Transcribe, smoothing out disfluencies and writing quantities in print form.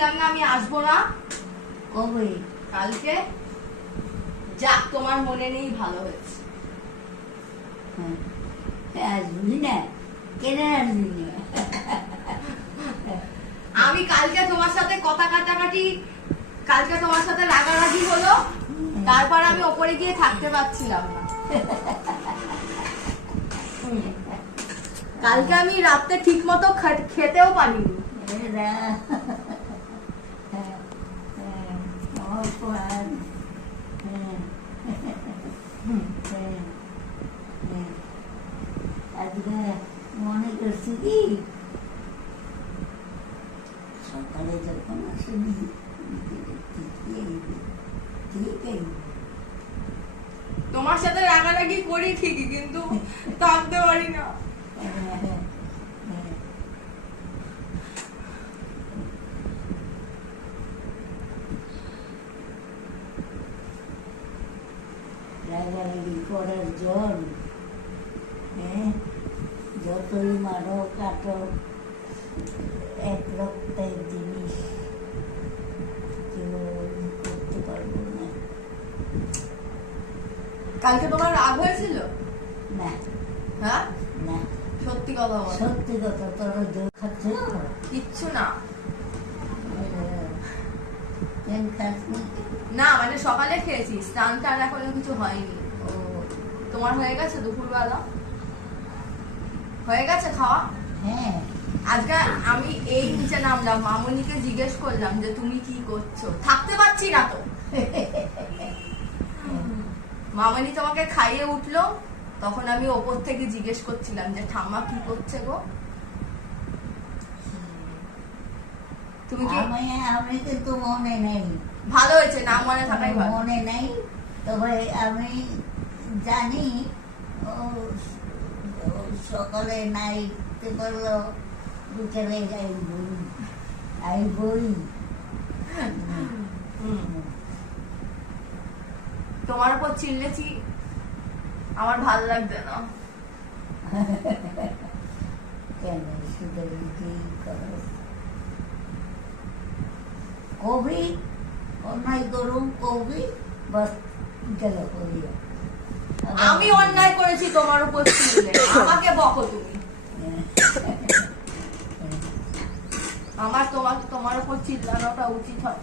বলেছিলাম না আমি আসবো না? কবে? কালকে। যাক, তোমার মনে নেই, ভালো হয়েছে। আসবি না? কেন আসবি না? আমি কালকে তোমার সাথে কথা কাটাকাটি, কালকে তোমার সাথে রাগারাগি হলো, তারপর আমি ওপরে গিয়ে থাকতে পারছিলাম না। কালকে আমি রাতে ঠিক মতো খেতেও পারিনি। আজকে মনে করছি কি সকালে যখন আসেনি তোমার সাথে রাগারাগি করি ঠিকই, কিন্তু থাকতে পারি না। রাগারাগি করার জন, যতই মারো কাটো এক রক্তের জিনিস, কেউ করতে পারবো না। কালকে তোমার রাগ হয়েছিল? না হ্যাঁ, না, সত্যি কথা বল। সত্যি কথা। তোর জোর খাচ্ছ? কিচ্ছু না। কেন খাস না? না মানে সকালে খেয়েছি, স্নান টান এখনো কিছু হয়নি। ও, তোমার হয়ে গেছে দুপুরবেলা? হয়ে গেছে খাওয়া? হ্যাঁ। আজকে আমি এই নিচে নামলাম, মামনিকে জিজ্ঞেস করলাম যে তুমি কি করছো, থাকতে পারছি না তো। মামনি তোমাকে খাইয়ে উঠলো, তখন আমি ওপর থেকে জিজ্ঞেস করছিলাম যে ঠাম্মা কি করছে গো। তুমি কি? আমি কিন্তু মনে নেই। ভালো হয়েছে, না মনে থাকাই ভালো। মনে নেই, তবে আমি জানি ও সকালে নাইতে পারলো, বিকেলে আইবই। তোমার উপর চিল্লেছি, আমার ভালো লাগছে না। কেন শুধু কবি অন্যায় করুন, কবি বাস গেল করিয়া। আমি অন্যায় করেছি তোমার উপর চিল্লে, আমাকে বকো তুমি। আমার তোমার উপর চিল্লানোটা উচিত হয়।